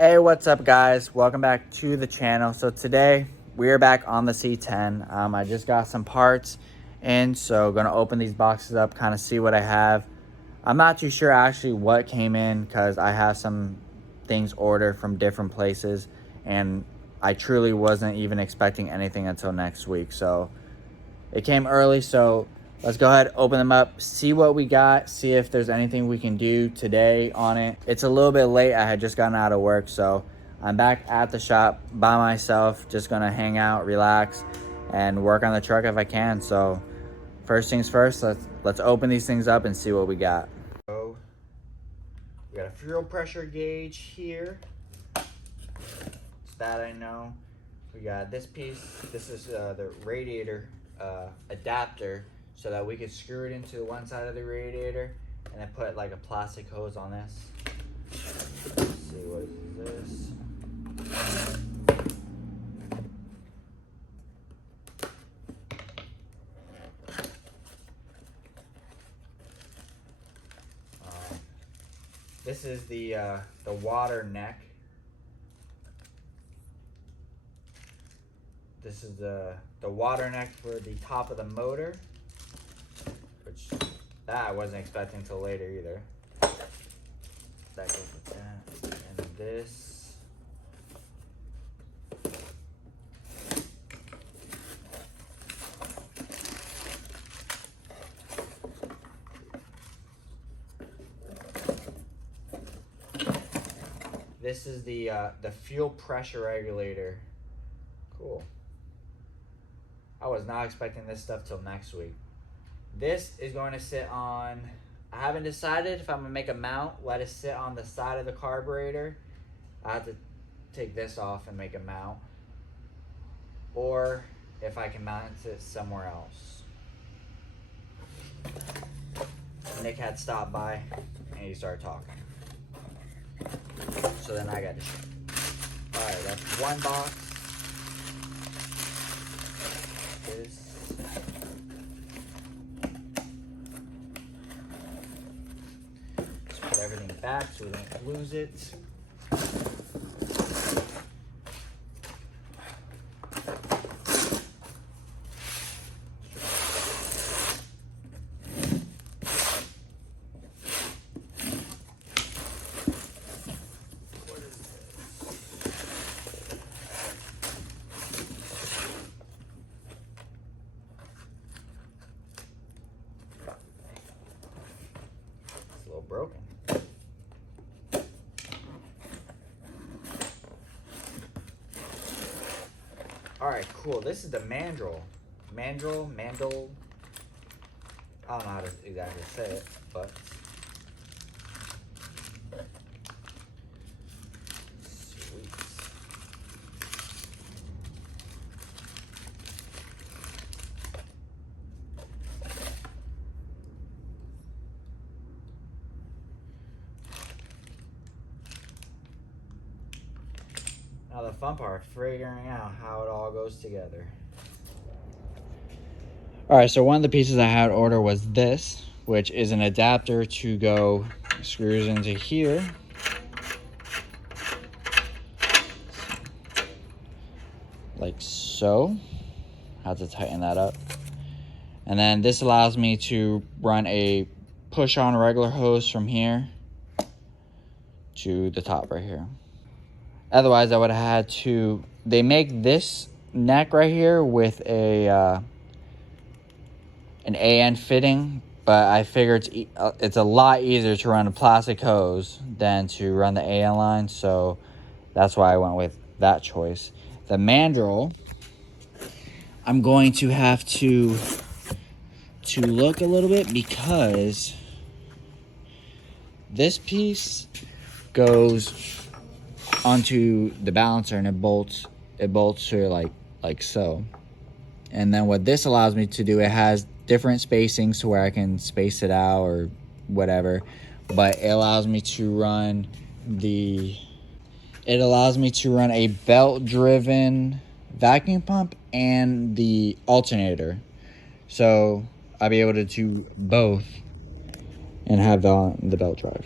Hey, what's up guys? Welcome back to the channel. So today we are back on the C10. I just got some parts in, so gonna open these boxes up, kind of see what I have. I'm not too sure actually what came in because I have some things ordered from different places and I truly wasn't even expecting anything until next week. So it came early, so let's go ahead, open them up, see what we got, see if there's anything we can do today on it. It's a little bit late. I had just gotten out of work, so I'm back at the shop by myself, just gonna hang out, relax, and work on the truck if I can. So first things first, let's open these things up and see what we got. So we got a fuel pressure gauge here. It's that I know. We got this piece. This is the radiator adapter, so that we could screw it into one side of the radiator and then put like a plastic hose on this. Let's see, what is this? This is the water neck. This is the water neck for the top of the motor, which that I wasn't expecting until later either. That goes with that. And this. This is the fuel pressure regulator. Cool. I was not expecting this stuff till next week. This is going to sit on, I haven't decided if I'm gonna make a mount, let it sit on the side of the carburetor. I have to take this off and make a mount. Or if I can mount it somewhere else. Nick had stopped by and he started talking. So then I got to ship. Alright, that's one box. This. Just put everything back so we don't lose it. Broken. Alright, cool. This is the mandrel. Mandrel. I don't know how to exactly say it, but sweet. Now the fun part, figuring out how it all goes together. All right, so one of the pieces I had ordered was this, which is an adapter to go, screws into here. Like so. Have to tighten that up. And then this allows me to run a push-on regular hose from here to the top right here. Otherwise, I would have had to, they make this neck right here with a an AN fitting, but I figured it's a lot easier to run a plastic hose than to run the AN line, so that's why I went with that choice. The mandrel, I'm going to have to look a little bit because this piece goes onto the balancer and it bolts to like so. And then what this allows me to do, it has different spacings to where I can space it out or whatever, but it allows me to run a belt driven vacuum pump and the alternator, so I'll be able to do both and have the belt drive.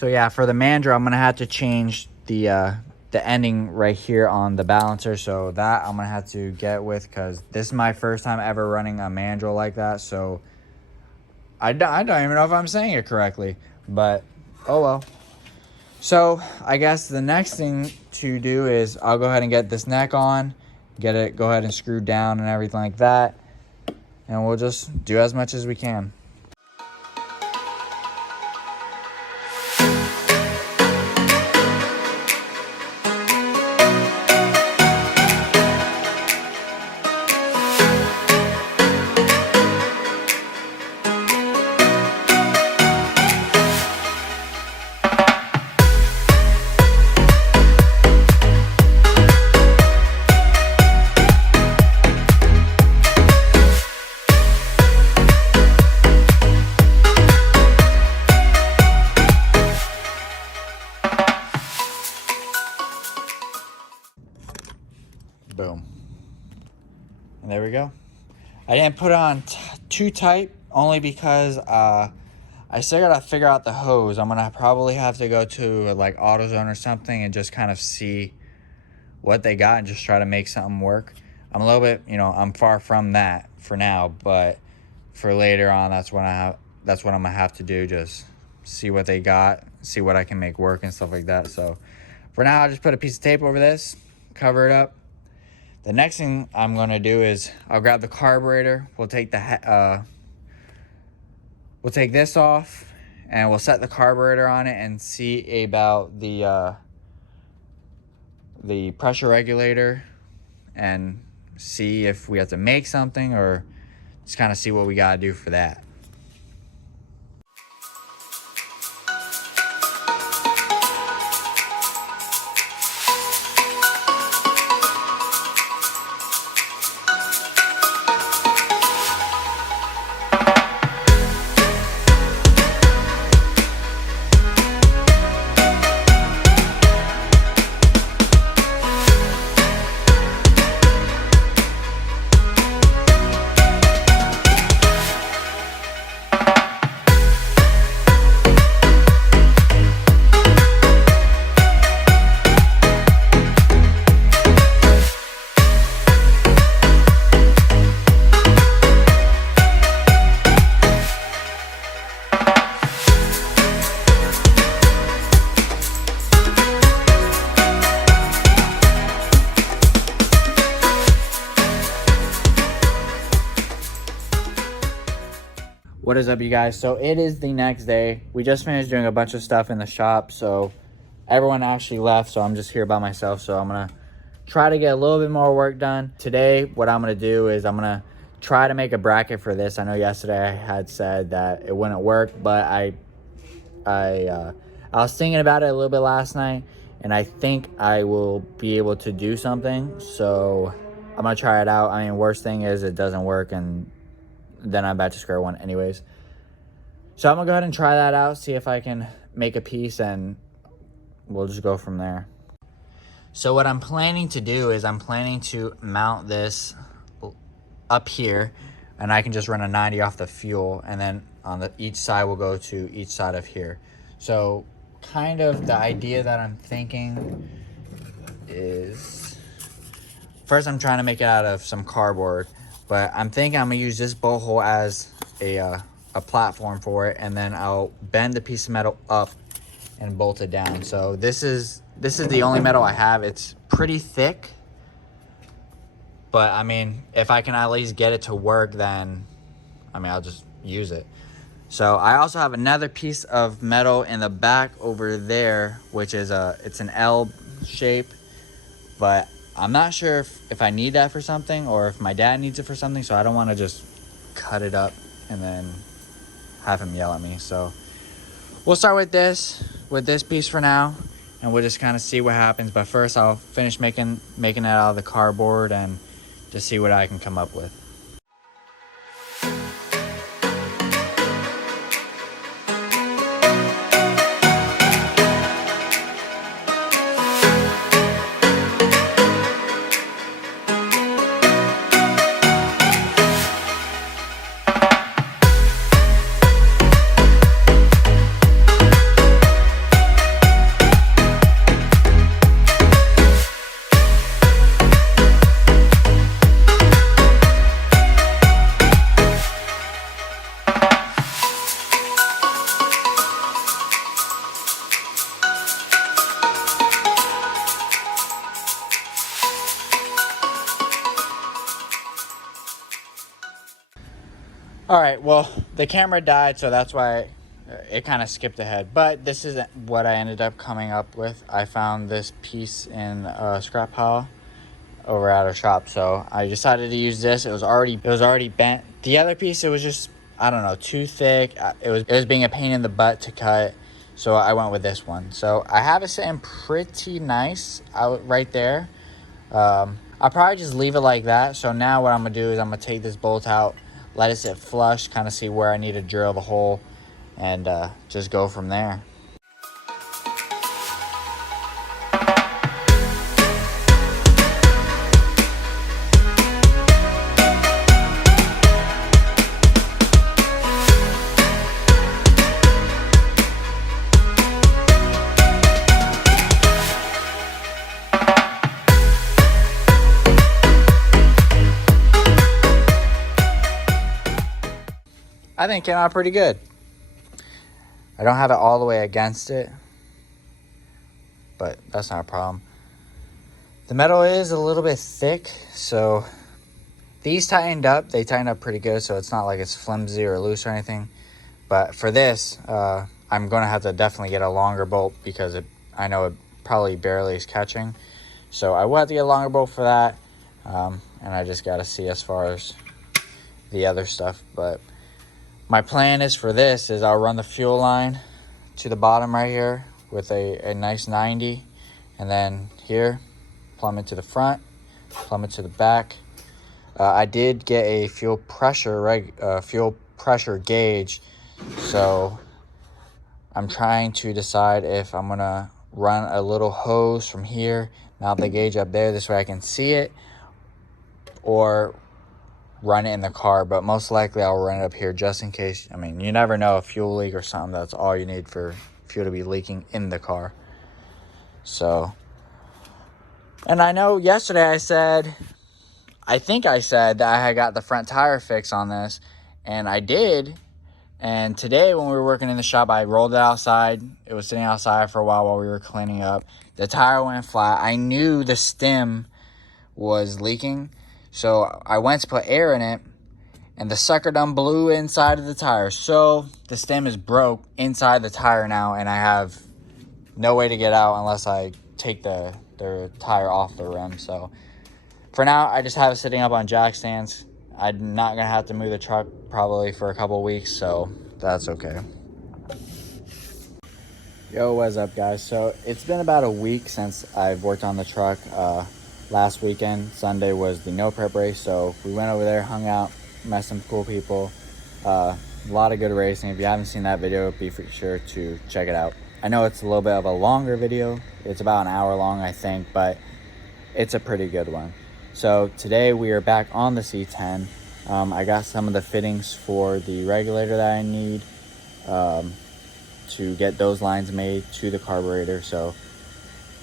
So yeah, for the mandrel, I'm gonna have to change the ending right here on the balancer. So that I'm gonna have to get with, because this is my first time ever running a mandrel like that. So I don't even know if I'm saying it correctly, but oh well. So I guess the next thing to do is I'll go ahead and get this neck on, go ahead and screw down and everything like that, and we'll just do as much as we can. Boom. And there we go. I didn't put it on too tight, only because I still gotta figure out the hose. I'm gonna probably have to go to like AutoZone or something and just kind of see what they got and just try to make something work. I'm a little bit, I'm far from that for now, but for later on, that's what I'm gonna have to do. Just see what they got, see what I can make work and stuff like that. So for now, I'll just put a piece of tape over this, cover it up. The next thing I'm gonna do is I'll grab the carburetor. We'll take this off, and we'll set the carburetor on it and see about the pressure regulator, and see if we have to make something, or just kind of see what we gotta do for that. What is up, you guys? So it is the next day. We just finished doing a bunch of stuff in the shop, so everyone actually left, so I'm just here by myself. So I'm gonna try to get a little bit more work done today. What I'm gonna do is I'm gonna try to make a bracket for this. I know yesterday I had said that it wouldn't work, but I was thinking about it a little bit last night, and I think I will be able to do something. So I'm gonna try it out. I mean, worst thing is it doesn't work, and then I'm back to square one anyways. So I'm gonna go ahead and try that out, see if I can make a piece, and we'll just go from there. So what I'm planning to do is I'm planning to mount this up here, and I can just run a 90 off the fuel, and then on each side will go to each side of here. So kind of the idea that I'm thinking is, first I'm trying to make it out of some cardboard, but I'm thinking I'm gonna use this bolt hole as a platform for it, and then I'll bend the piece of metal up and bolt it down. So this is the only metal I have. It's pretty thick, but I mean, if I can at least get it to work, then I mean, I'll just use it. So I also have another piece of metal in the back over there, which is it's an L shape, but I'm not sure if I need that for something, or if my dad needs it for something, so I don't want to just cut it up and then have him yell at me. So we'll start with this piece for now, and we'll just kind of see what happens. But first I'll finish making it out of the cardboard and just see what I can come up with. All right, well, the camera died, so that's why it kind of skipped ahead. But this is what I ended up coming up with. I found this piece in a scrap pile over at our shop, so I decided to use this. It was already bent. The other piece, it was just, I don't know, too thick. It was being a pain in the butt to cut, so I went with this one. So I have it sitting pretty nice out right there. I'll probably just leave it like that. So now what I'm gonna do is I'm gonna take this bolt out, let it sit flush, kind of see where I need to drill the hole, and just go from there. I think it came out pretty good. I don't have it all the way against it, but that's not a problem. The metal is a little bit thick, so these tightened up. They tightened up pretty good, so it's not like it's flimsy or loose or anything. But for this, I'm going to have to definitely get a longer bolt because I know it probably barely is catching. So I will have to get a longer bolt for that. And I just got to see as far as the other stuff. But my plan is for this is I'll run the fuel line to the bottom right here with a nice 90. And then here, plumb it to the front, plumb it to the back. I did get a fuel pressure gauge, so I'm trying to decide if I'm gonna run a little hose from here, mount the gauge up there, this way I can see it, or run it in the car. But most likely I'll run it up here just in case. I mean, you never know, a fuel leak or something, that's all you need for fuel to be leaking in the car. So, and I know yesterday I think I said that I had got the front tire fix on this, and I did. And today when we were working in the shop, I rolled it outside. It was sitting outside for a while we were cleaning up. The tire went flat. I knew the stem was leaking, so I went to put air in it, and the sucker done blew inside of the tire. So the stem is broke inside the tire now, and I have no way to get out unless I take the tire off the rim. So for now, I just have it sitting up on jack stands. I'm not going to have to move the truck probably for a couple of weeks, so that's okay. Yo, what's up, guys? So it's been about a week since I've worked on the truck. Last weekend, Sunday, was the no prep race, so we went over there, hung out, met some cool people. A lot of good racing. If you haven't seen that video, be sure to check it out. I know it's a little bit of a longer video. It's about an hour long, I think, but it's a pretty good one. So today we are back on the C10. I got some of the fittings for the regulator that I need to get those lines made to the carburetor. So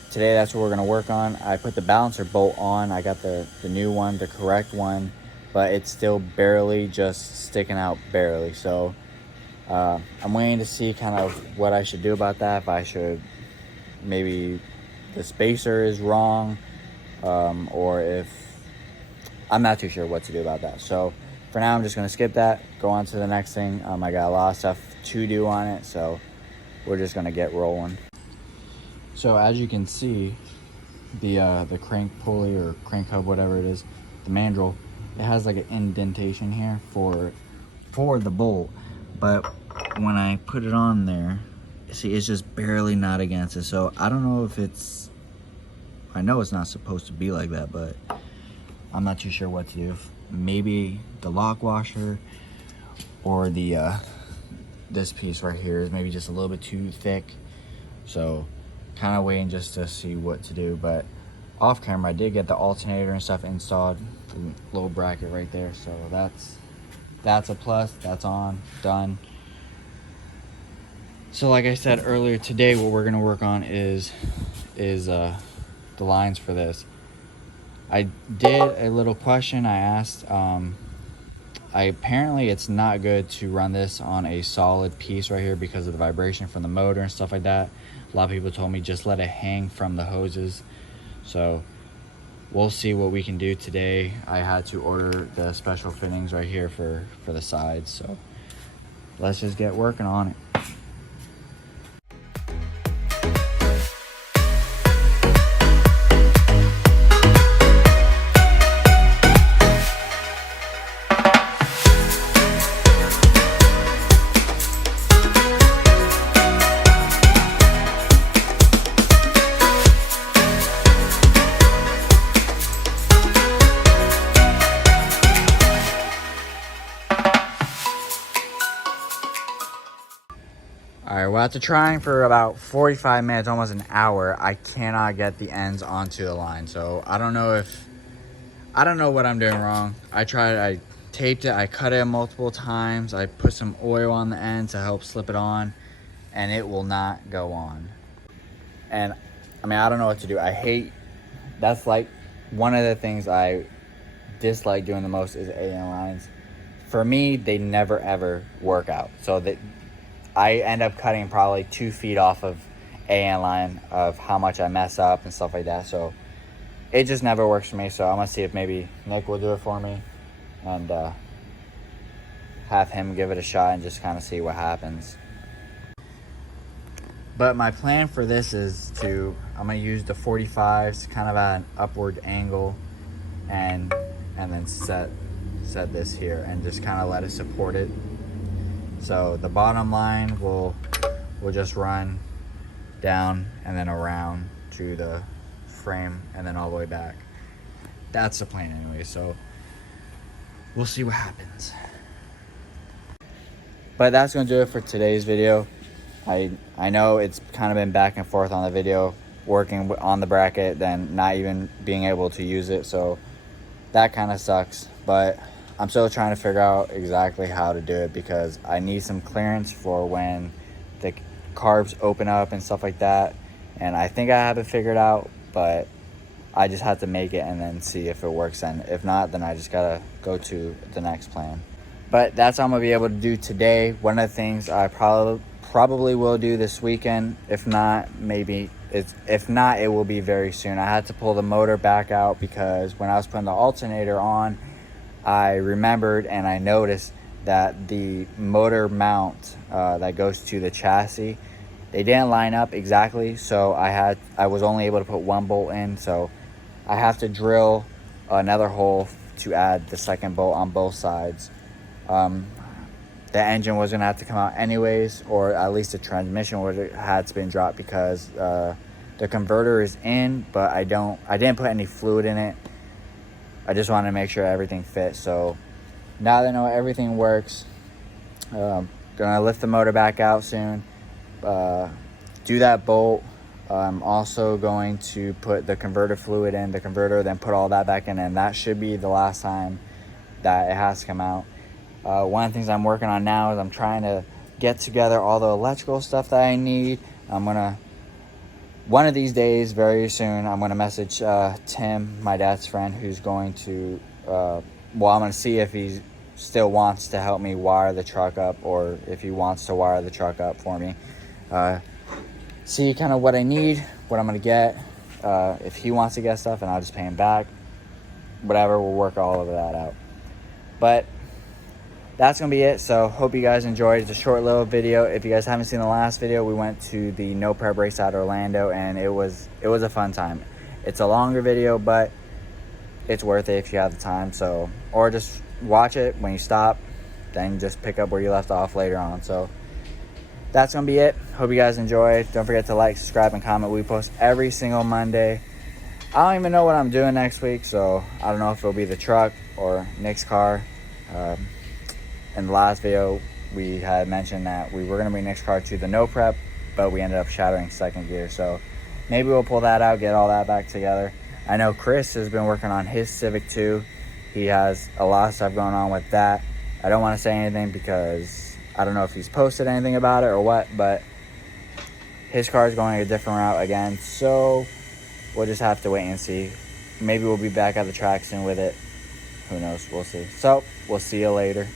today that's what we're going to work on. I put the balancer bolt on. I got the new one, the correct one, but it's still barely just sticking out barely. So I'm waiting to see kind of what I should do about that. If I should, maybe the spacer is wrong, or if, I'm not too sure what to do about that. So for now, I'm just going to skip that, go on to the next thing. I got a lot of stuff to do on it, so we're just going to get rolling. So as you can see, the crank pulley or crank hub, whatever it is, the mandrel, it has like an indentation here for the bolt. But when I put it on there, see, it's just barely not against it. So I don't know if it's, I know it's not supposed to be like that, but I'm not too sure what to do. Maybe the lock washer or the this piece right here is maybe just a little bit too thick. So kind of waiting just to see what to do. But off camera, I did get the alternator and stuff installed, the little bracket right there. So that's a plus. That's on, done. So like I said earlier, today what we're gonna work on is the lines for this. I did a little question. I asked, apparently it's not good to run this on a solid piece right here because of the vibration from the motor and stuff like that. A lot of people told me just let it hang from the hoses. So we'll see what we can do today. I had to order the special fittings right here for the sides, so let's just get working on it. All right, well, after trying for about 45 minutes, almost an hour, I cannot get the ends onto the line. So I don't know what I'm doing wrong. I taped it, I cut it multiple times. I put some oil on the end to help slip it on, and it will not go on. And I mean, I don't know what to do. That's like one of the things I dislike doing the most is AN lines. For me, they never ever work out. So I end up cutting probably 2 feet off of AN line of how much I mess up and stuff like that. So it just never works for me. So I'm gonna see if maybe Nick will do it for me and have him give it a shot and just kind of see what happens. But my plan for this is I'm gonna use the 45s kind of at an upward angle and then set this here and just kind of let it support it. So the bottom line will just run down and then around to the frame and then all the way back. That's the plan anyway, so we'll see what happens. But that's gonna do it for today's video. I know it's kind of been back and forth on the video, working on the bracket, then not even being able to use it, so that kind of sucks. But I'm still trying to figure out exactly how to do it because I need some clearance for when the carbs open up and stuff like that. And I think I have it figured out, but I just have to make it and then see if it works. And if not, then I just gotta go to the next plan. But that's all I'm gonna be able to do today. One of the things I probably will do this weekend. If not, it will be very soon. I had to pull the motor back out because when I was putting the alternator on, I remembered and I noticed that the motor mount that goes to the chassis, they didn't line up exactly. So I was only able to put 1 bolt in. So I have to drill another hole to add the second bolt on both sides. The engine was gonna have to come out anyways, or at least the transmission would have had to been dropped because the converter is in, but I didn't put any fluid in it. I just wanted to make sure everything fits. So now that I know everything works, gonna lift the motor back out soon, do that bolt. I'm also going to put the converter fluid in the converter, then put all that back in, and that should be the last time that it has to come out. One of the things I'm working on now is I'm trying to get together all the electrical stuff that I need. One of these days, very soon, I'm gonna message Tim, my dad's friend, who's going to, I'm gonna see if he still wants to help me wire the truck up, or if he wants to wire the truck up for me. See kind of what I need, what I'm gonna get. If he wants to get stuff, and I'll just pay him back. Whatever, we'll work all of that out. But that's gonna be it. So hope you guys enjoyed. It's a short little video. If you guys haven't seen the last video, we went to the no prep race at Orlando, and it was a fun time. It's a longer video, but it's worth it if you have the time. So, or just watch it when you stop, then just pick up where you left off later on. So that's gonna be it. Hope you guys enjoyed. Don't forget to like, subscribe, and comment. We post every single Monday. I don't even know what I'm doing next week, so I don't know if it'll be the truck or Nick's car. In the last video, we had mentioned that we were going to bring Nick's car to the no prep, but we ended up shattering second gear. So maybe we'll pull that out, get all that back together. I know Chris has been working on his Civic too. He has a lot of stuff going on with that. I don't want to say anything because I don't know if he's posted anything about it or what, but his car is going a different route again. So we'll just have to wait and see. Maybe we'll be back at the track soon with it. Who knows? We'll see. So we'll see you later.